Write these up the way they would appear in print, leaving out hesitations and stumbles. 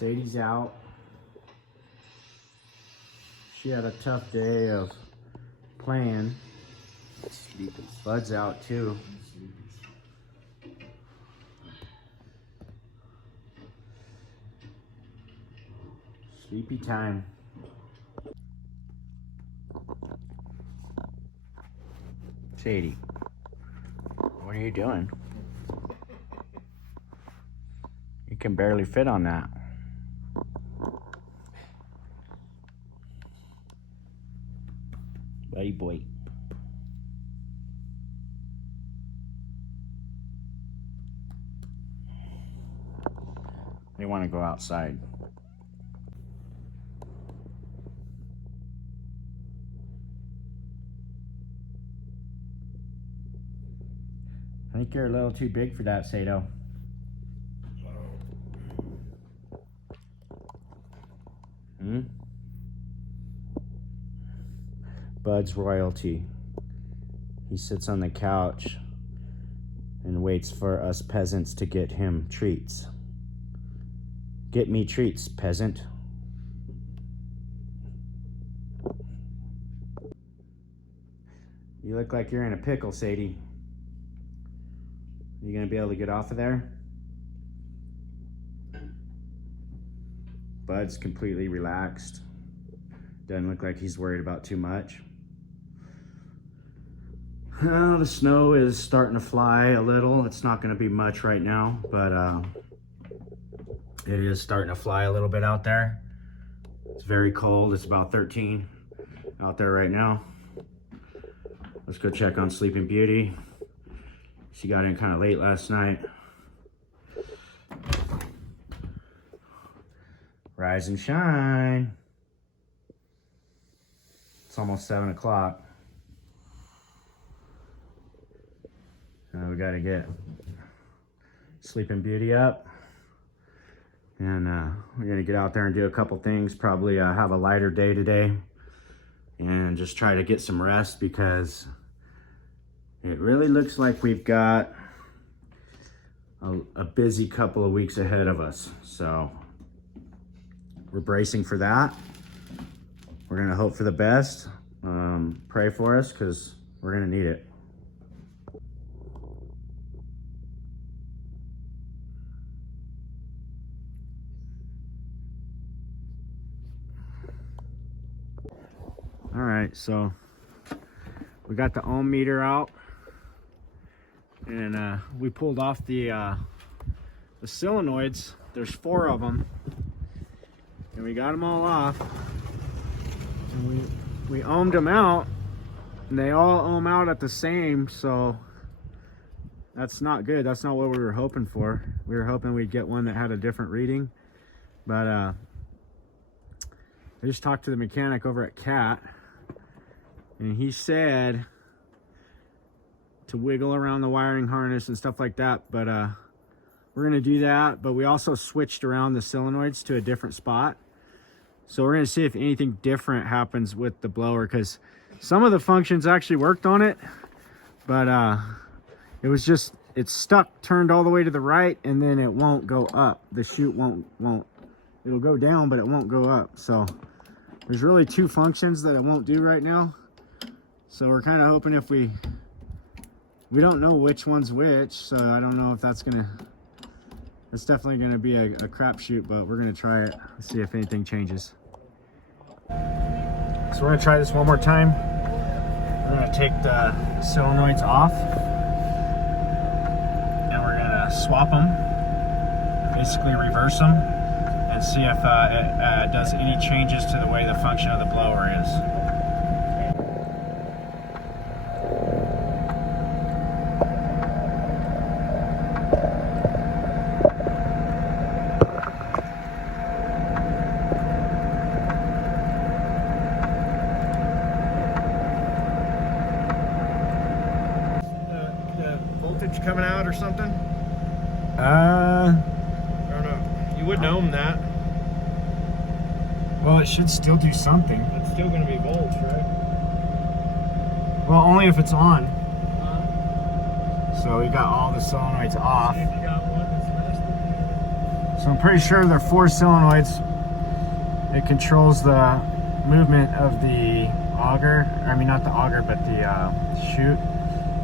Sadie's out. She had a tough day of playing. Bud's out too. Sleepy time. Sadie, what are you doing? You can barely fit on that. Buddy boy. They want to go outside. I think you're a little too big for that, Sato. Bud's royalty. He sits on the couch and waits for us peasants to get him treats. Get me treats, peasant. You look like you're in a pickle, Sadie. You gonna be able to get off of there? Bud's completely relaxed. Doesn't look like he's worried about too much. Well, the snow is starting to fly a little. It's not gonna be much right now, but it is starting to fly a little bit out there. It's very cold. It's about 13 out there right now. Let's go check on Sleeping Beauty. She got in kind of late last night. Rise and shine. It's almost 7 o'clock. We got to get Sleeping Beauty up. And we're going to get out there and do a couple things. Probably have a lighter day today. And just try to get some rest because it really looks like we've got a busy couple of weeks ahead of us. So we're bracing for that. We're gonna hope for the best. Pray for us because we're gonna need it. All right, so we got the ohm meter out. And we pulled off the solenoids. There's 4 of them, and we got them all off. And we ohmed them out, and they all ohm out at the same. So that's not good. That's not what we were hoping for. We were hoping we'd get one that had a different reading, but I just talked to the mechanic over at CAT, and he said to wiggle around the wiring harness and stuff like that, but we're gonna do that. But we also switched around the solenoids to a different spot, so we're gonna see if anything different happens with the blower, because some of the functions actually worked on it, but it's stuck turned all the way to the right, and then it won't go up. The chute won't it'll go down, but it won't go up. So there's really 2 functions that it won't do right now. So we're kind of hoping if we don't know which one's which, so I don't know if it's definitely gonna be a crapshoot, but we're gonna try it. Let's see if anything changes. So we're gonna try this one more time. We're gonna take the solenoids off, and we're gonna swap them, basically reverse them, and see if it does any changes to the way the function of the blower is. Coming out or something? I don't know. You wouldn't ohm that. Well, it should still do something. It's still going to be volts, right? Well, only if it's on. So we got all the solenoids off. See if you got one that's So I'm pretty sure they're 4 solenoids. It controls the movement of the auger. I mean, not the auger, but the chute,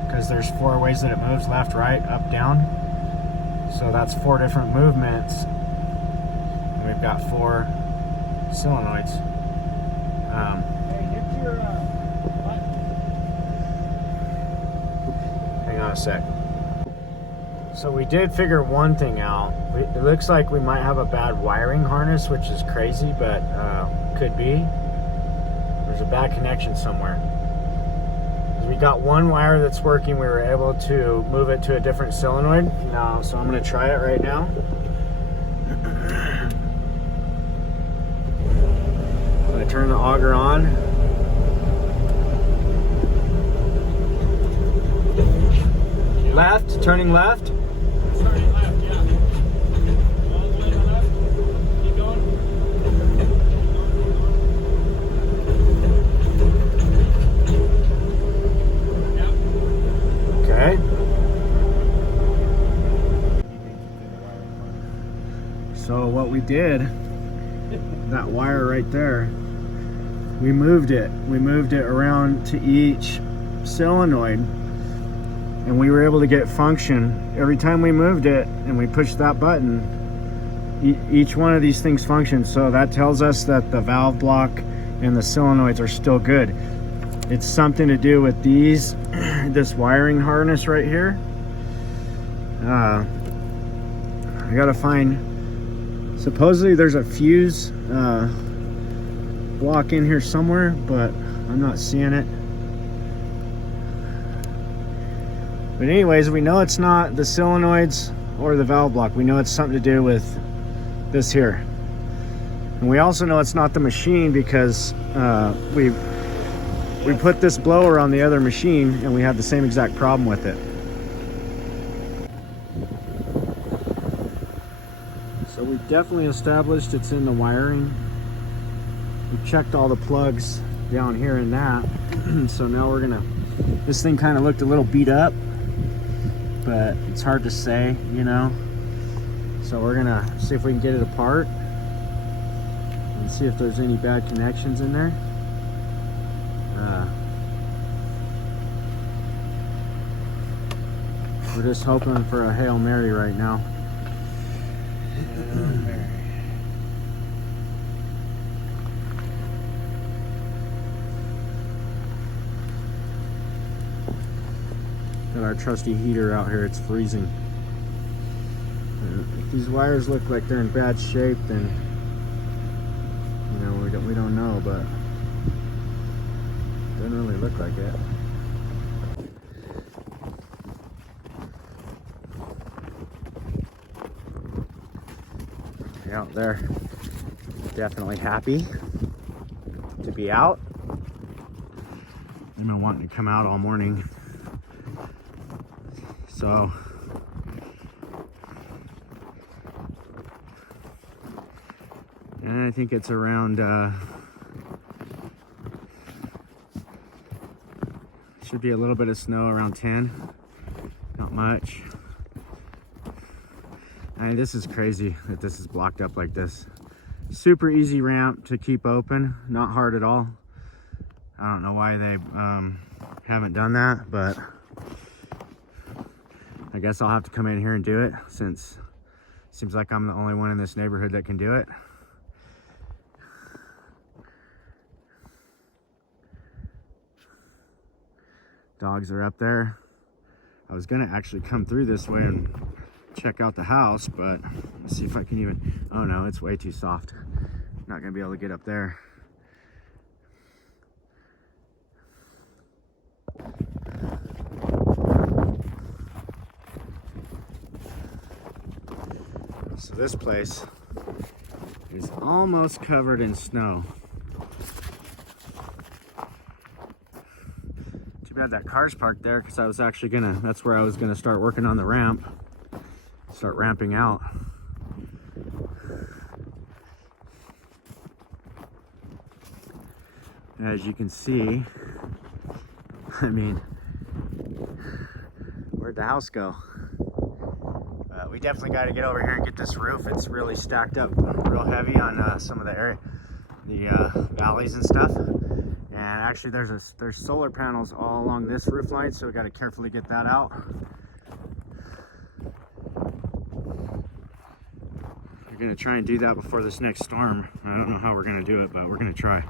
because there's 4 ways that it moves: left, right, up, down. So that's 4 different movements. And we've got 4 solenoids. Hey, hit your Hang on a sec. So we did figure one thing out. It looks like we might have a bad wiring harness, which is crazy, but could be. There's a bad connection somewhere. We got one wire that's working. We were able to move it to a different solenoid now, so I'm going to try it right now. I turn the auger on. Left, turning left. Starting left, yeah. All the way to the left. Keep going. Yeah. Okay. So what we did, that wire right there, we moved it. We moved it around to each solenoid, and we were able to get function every time we moved it, and we pushed that button. Each one of these things functions, so that tells us that the valve block and the solenoids are still good. It's something to do with these, this wiring harness right here. I gotta find, supposedly there's a fuse block in here somewhere, but I'm not seeing it. But anyways, we know it's not the solenoids or the valve block. We know it's something to do with this here. And we also know it's not the machine, because we put this blower on the other machine and we had the same exact problem with it. So we've definitely established it's in the wiring. We've checked all the plugs down here in that. So now we're gonna, this thing kind of looked a little beat up, but it's hard to say, you know. So we're gonna see if we can get it apart and see if there's any bad connections in there. We're just hoping for a Hail Mary right now. Hail Mary. Got our trusty heater out here. It's freezing. If these wires look like they're in bad shape, then you know, we don't know, but it doesn't really look like it. Out there, definitely happy to be out. They've been wanting to come out all morning, so and I think it's around should be a little bit of snow around 10, not much. I mean, this is crazy that this is blocked up like this. Super easy ramp to keep open, not hard at all. I don't know why they haven't done that, but I guess I'll have to come in here and do it, since it seems like I'm the only one in this neighborhood that can do it. Dogs are up there. I was gonna actually come through this way and check out the house, but let's see if I can even, oh no, it's way too soft. Not gonna be able to get up there. So this place is almost covered in snow. Too bad that car's parked there, because I was actually gonna, that's where I was gonna start working on the ramp. Start ramping out. As you can see, I mean, where'd the house go? we definitely got to get over here and get this roof. It's really stacked up real heavy on some of the area, the valleys and stuff. And actually there's solar panels all along this roof line, so we got to carefully get that out. We're gonna try and do that before this next storm. I don't know how we're gonna do it, but we're gonna try.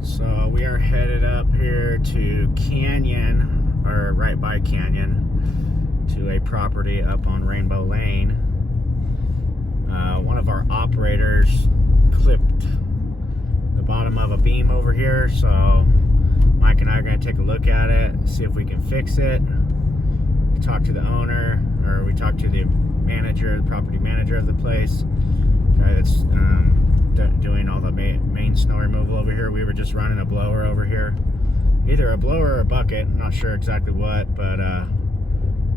So we are headed up here to Canyon, or right by Canyon, to a property up on Rainbow Lane. One of our operators clipped the bottom of a beam over here, so Mike and I are going to take a look at it, see if we can fix it. We talked to the owner, or we talked to the manager, the property manager of the place, guy that's doing all the main snow removal over here. We were just running a blower over here, either a blower or a bucket, I'm not sure exactly what, but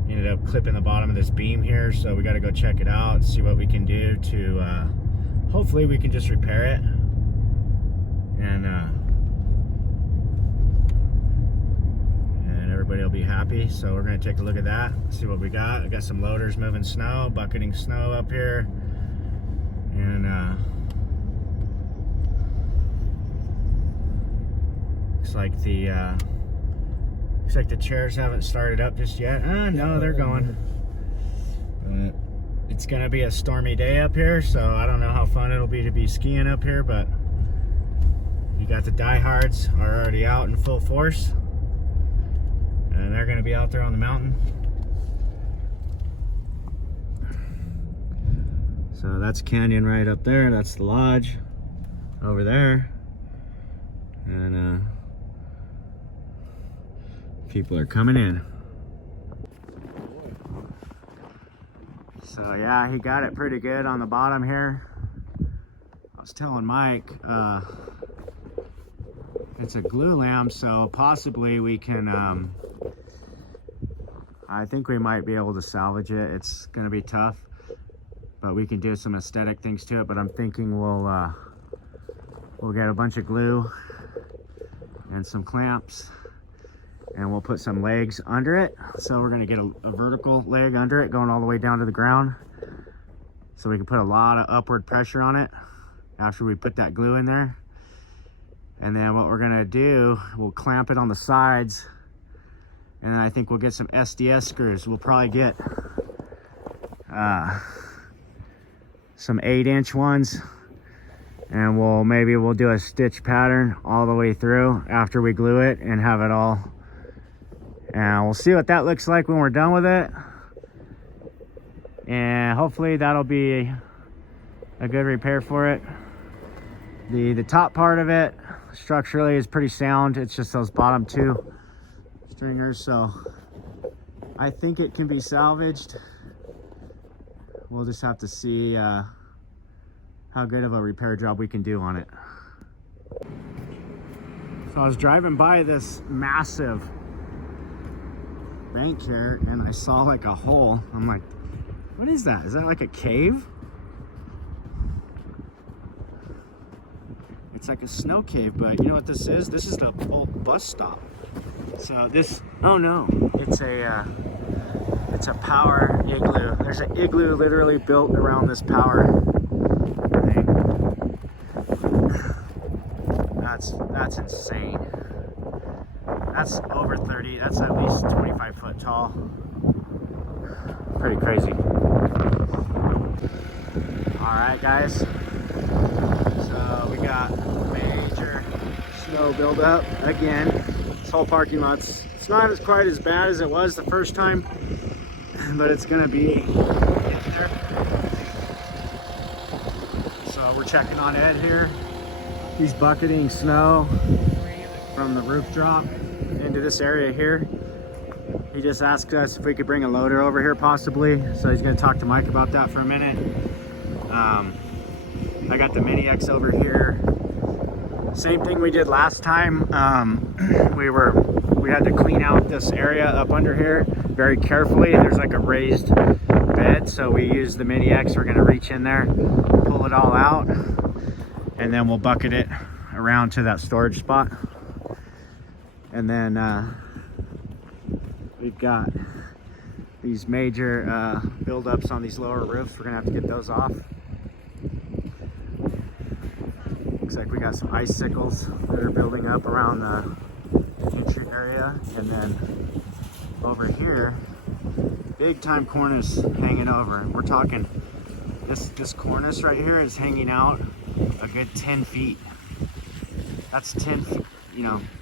ended up clipping the bottom of this beam here, so we got to go check it out, see what we can do to hopefully we can just repair it, and everybody will be happy. So we're going to take a look at that, see what we got. I got some loaders moving snow, bucketing snow up here, and looks like the chairs haven't started up just yet. No, they're going. But it's gonna be a stormy day up here, so I don't know how fun it'll be to be skiing up here, but you got the diehards are already out in full force, and they're gonna be out there on the mountain. So that's Canyon right up there. That's the lodge over there, and people are coming in. So yeah, he got it pretty good on the bottom here. I was telling Mike, it's a glue lamp, so possibly we can, I think we might be able to salvage it. It's gonna be tough, but we can do some aesthetic things to it. But I'm thinking we'll get a bunch of glue and some clamps, and we'll put some legs under it. So we're gonna get a vertical leg under it going all the way down to the ground, so we can put a lot of upward pressure on it after we put that glue in there. And then what we're gonna do, we'll clamp it on the sides, and then I think we'll get some SDS screws. We'll probably get some 8-inch ones, and we'll do a stitch pattern all the way through after we glue it and have it all. And we'll see what that looks like when we're done with it. And hopefully that'll be a good repair for it. The top part of it structurally is pretty sound. It's just those bottom two stringers. So I think it can be salvaged. We'll just have to see how good of a repair job we can do on it. So I was driving by this massive bank here, and I saw like a hole. I'm like, what is that? Is that like a cave? It's like a snow cave, but you know what this is? This is the old bus stop. So this, oh no, it's a power igloo. There's an igloo literally built around this power thing. That's insane. That's over 30, that's at least 25 foot tall. Pretty crazy. All right, guys. So we got major snow buildup again. This whole parking lot's, it's not as quite as bad as it was the first time, but it's gonna be in there. So we're checking on Ed here. He's bucketing snow from the roof drop into this area here. He just asked us if we could bring a loader over here possibly, so he's going to talk to Mike about that for a minute. I got the Mini X over here. Same thing we did last time. We had to clean out this area up under here very carefully. There's like a raised bed, so we used the Mini X. We're going to reach in there, pull it all out, and then we'll bucket it around to that storage spot. And then we've got these major buildups on these lower roofs. We're gonna have to get those off. Looks like we got some icicles that are building up around the entry area, and then over here, big time cornice hanging over. We're talking this cornice right here is hanging out a good 10 feet. That's 10 feet,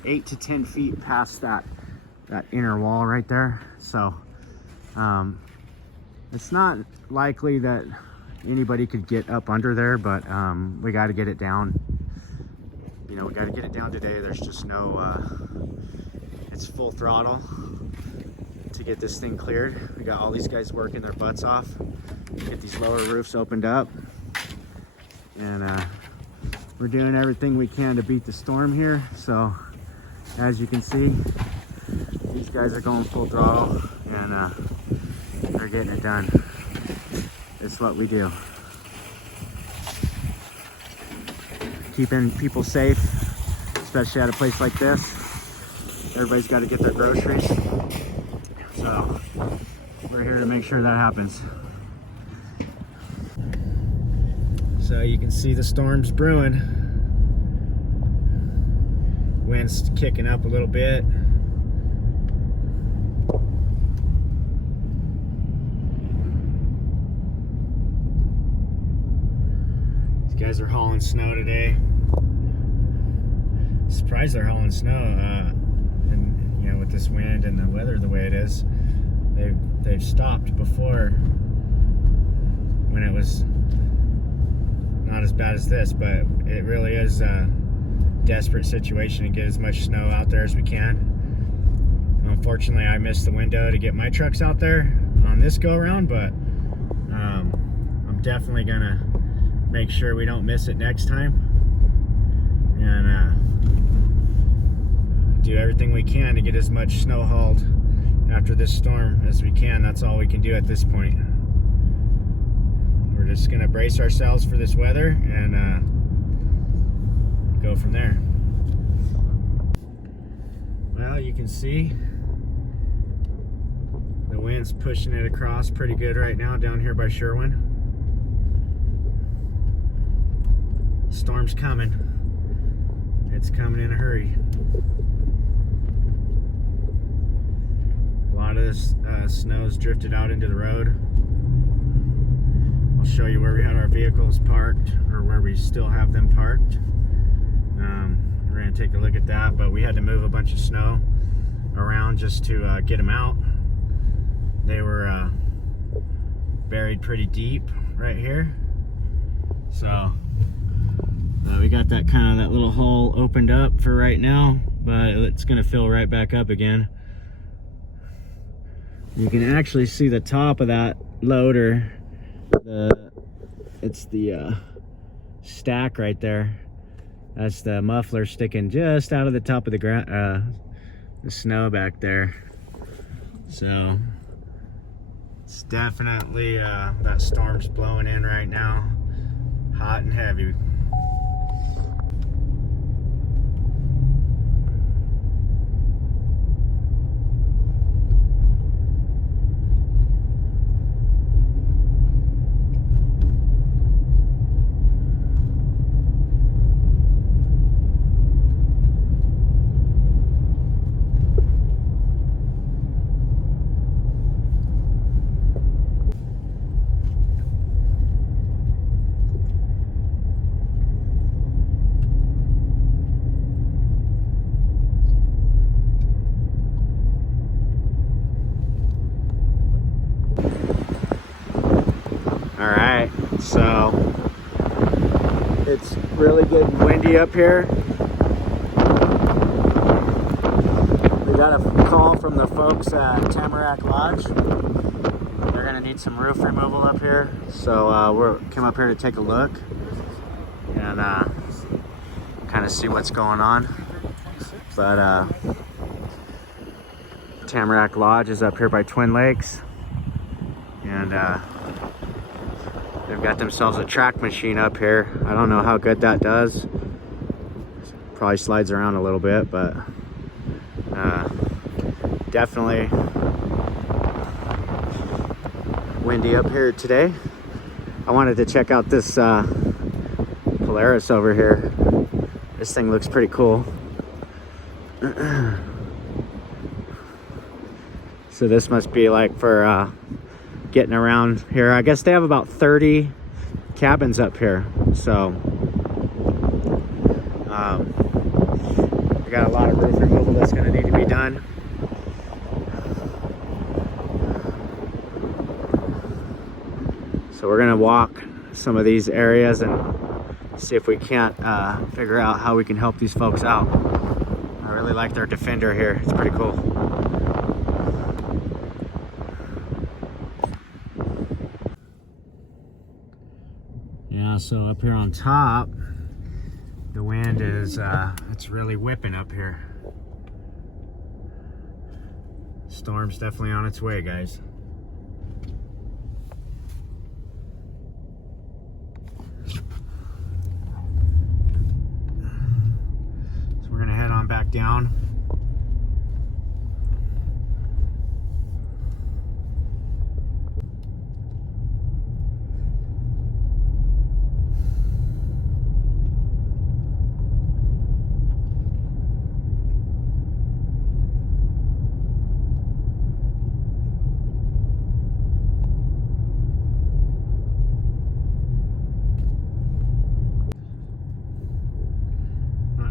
8 to 10 feet past that inner wall right there. So it's not likely that anybody could get up under there, but we got to get it down. We got to get it down today. There's just no, it's full throttle to get this thing cleared. We got all these guys working their butts off, get these lower roofs opened up, and we're doing everything we can to beat the storm here. So as you can see, these guys are going full throttle, and they're getting it done. It's what we do. Keeping people safe, especially at a place like this. Everybody's got to get their groceries. So we're here to make sure that happens. So you can see the storm's brewing. Wind's kicking up a little bit. These guys are hauling snow today. Surprised they're hauling snow, and with this wind and the weather the way it is. They've stopped before when it was not as bad as this, but it really is a desperate situation to get as much snow out there as we can. Unfortunately, I missed the window to get my trucks out there on this go around, but I'm definitely gonna make sure we don't miss it next time, and do everything we can to get as much snow hauled after this storm as we can. That's all we can do at this point. We're just gonna brace ourselves for this weather and go from there. Well, you can see the wind's pushing it across pretty good right now down here by Sherwin. Storm's coming. It's coming in a hurry. A lot of this snow's drifted out into the road. I'll show you where we had our vehicles parked, or where we still have them parked. We're gonna take a look at that, but we had to move a bunch of snow around just to get them out. They were buried pretty deep right here. So we got that little hole opened up for right now, but it's gonna fill right back up again. You can actually see the top of that loader. It's the stack right there. That's the muffler sticking just out of the top of the snow back there. So it's definitely that storm's blowing in right now, hot and heavy. Alright, so it's really getting windy up here. We got a call from the folks at Tamarack Lodge. They're gonna need some roof removal up here, so we're came up here to take a look and kind of see what's going on. But Tamarack Lodge is up here by Twin Lakes, and they've got themselves a track machine up here. I don't know how good that does. Probably slides around a little bit, but definitely windy up here today. I wanted to check out this Polaris over here. This thing looks pretty cool. So this must be like for getting around here. I guess they have about 30 cabins up here. So we got a lot of roof removal that's going to need to be done. So we're going to walk some of these areas and see if we can't figure out how we can help these folks out. I really like their Defender here. It's pretty cool. Yeah, so up here on top, the wind is, it's really whipping up here. Storm's definitely on its way, guys. So we're gonna head on back down.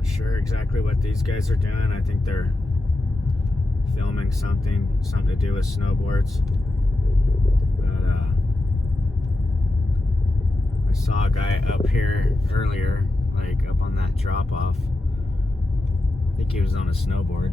Sure exactly what these guys are doing. I think they're filming something to do with snowboards. But I saw a guy up here earlier, like up on that drop off. I think he was on a snowboard.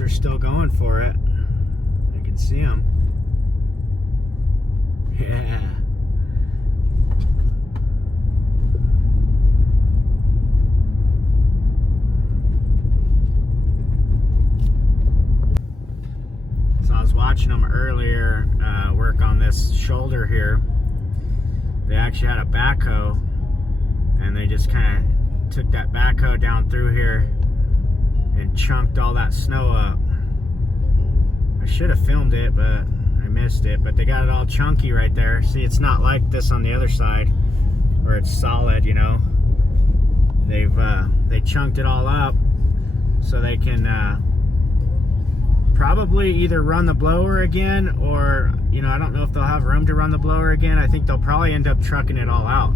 Are still going for it. You can see them. Yeah. So I was watching them earlier work on this shoulder here. They actually had a backhoe and they just kind of took that backhoe down through here and chunked all that snow up. I should have filmed it, but I missed it. But they got it all chunky right there. See, it's not like this on the other side where it's solid, you know. They chunked it all up so they can probably either run the blower again, or, you know, I don't know if they'll have room to run the blower again. I think they'll probably end up trucking it all out.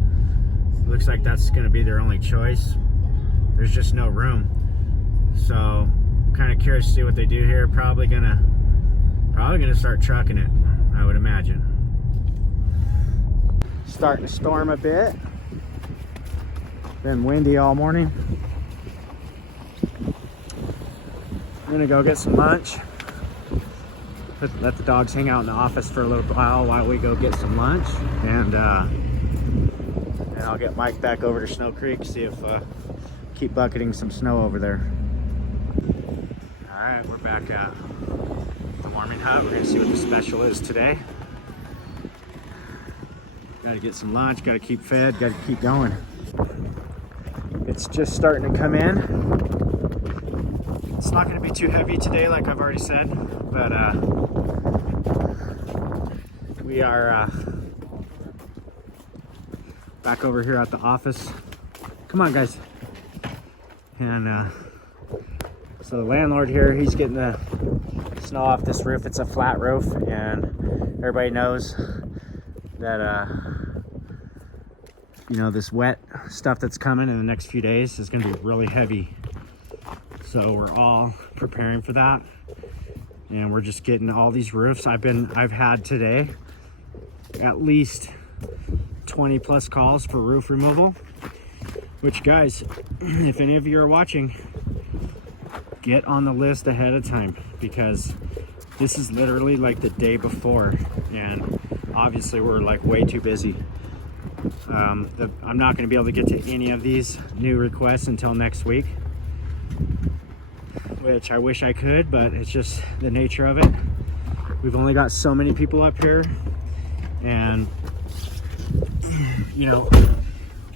Looks like that's going to be their only choice. There's just no room. So kind of curious to see what they do here. Probably gonna start trucking it, I would imagine. Starting to storm a bit. Been windy all morning. I'm gonna go get some lunch. Let the dogs hang out in the office for a little while we go get some lunch, and I'll get Mike back over to Snow Creek, see if keep bucketing some snow over there. Alright, we're back at the warming hut. We're going to see what the special is today. Got to get some lunch, got to keep fed, got to keep going. It's just starting to come in. It's not going to be too heavy today, like I've already said, but we are back over here at the office. Come on, guys. And so the landlord here, he's getting the snow off this roof. It's a flat roof, and everybody knows that you know, this wet stuff that's coming in the next few days is going to be really heavy. So we're all preparing for that, and we're just getting all these roofs. I've had today at least 20 plus calls for roof removal, which, guys, if any of you are watching, get on the list ahead of time, because this is literally like the day before, and obviously we're like way too busy. I'm not going to be able to get to any of these new requests until next week, which I wish I could, but it's just the nature of it. We've only got so many people up here, and you know,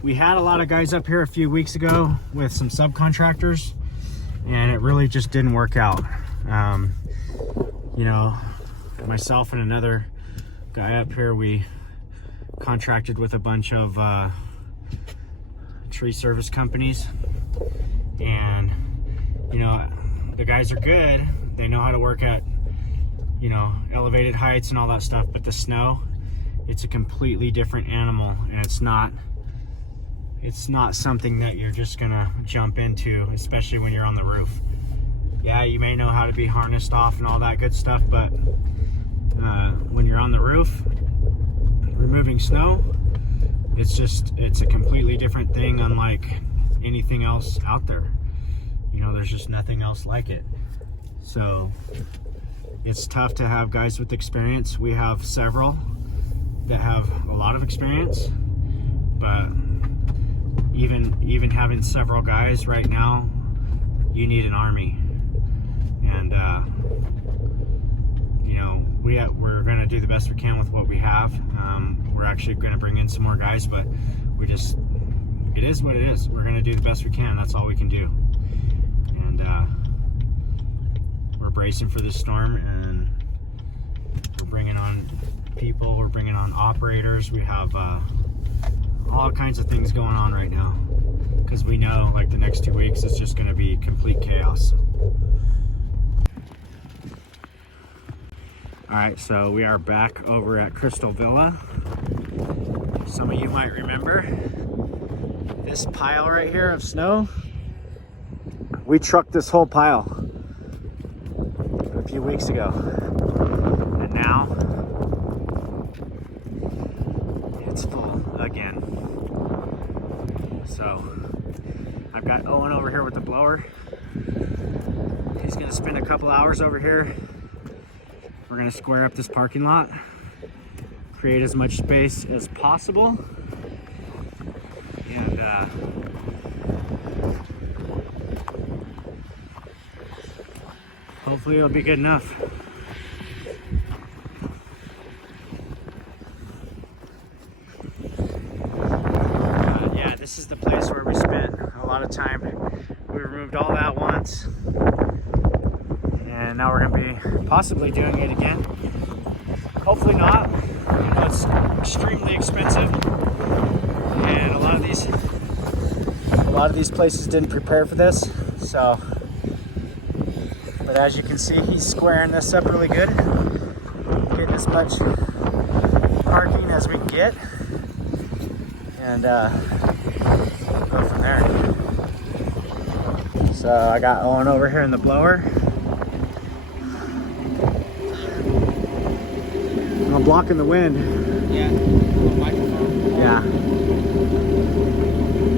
we had a lot of guys up here a few weeks ago with some subcontractors, and it really just didn't work out. You know, myself and another guy up here, we contracted with a bunch of tree service companies, and you know, the guys are good. They know how to work at, you know, elevated heights and all that stuff, but the snow, it's a completely different animal, and it's not something that you're just gonna jump into, especially when you're on the roof. Yeah, you may know how to be harnessed off and all that good stuff, but when you're on the roof removing snow, it's a completely different thing, unlike anything else out there. You know, there's just nothing else like it. So it's tough to have guys with experience. We have several that have a lot of experience, but even having several guys right now, you need an army. And you know, we're going to do the best we can with what we have. We're actually going to bring in some more guys, but it is what it is. We're going to do the best we can. That's all we can do. And we're bracing for this storm, and we're bringing on people. We're bringing on operators. We have all kinds of things going on right now, because we know like the next 2 weeks is just going to be complete chaos. All right, so we are back over at Crystal Villa. Some of you might remember this pile right here of snow. We trucked this whole pile a few weeks ago, and now it's full again. So I've got Owen over here with the blower. He's gonna spend a couple hours over here. We're gonna square up this parking lot, create as much space as possible, and hopefully it'll be good enough. Yeah, this is the place where we spent a lot of time. We removed all that once, and now we're going to be possibly doing it again. Hopefully not. You know, it's extremely expensive, and a lot of these places didn't prepare for this. So, but as you can see, he's squaring this up really good, getting as much parking as we can get, and go from there. So I got Owen over here in the blower. I'm blocking the wind. Yeah. Microphone. Yeah.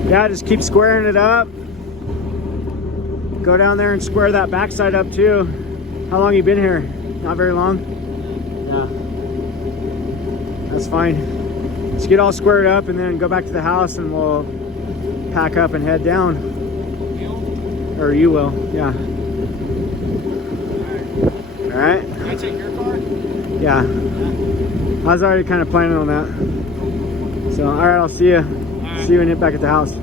Yeah, just keep squaring it up. Go down there and square that backside up too. How long you been here? Not very long? Yeah. That's fine. Just get all squared up and then go back to the house, and we'll pack up and head down. You? Or you will, yeah. All right. Can I take your car? Yeah. I was already kind of planning on that. So, all right, I'll see you. All right. See you when you get back at the house.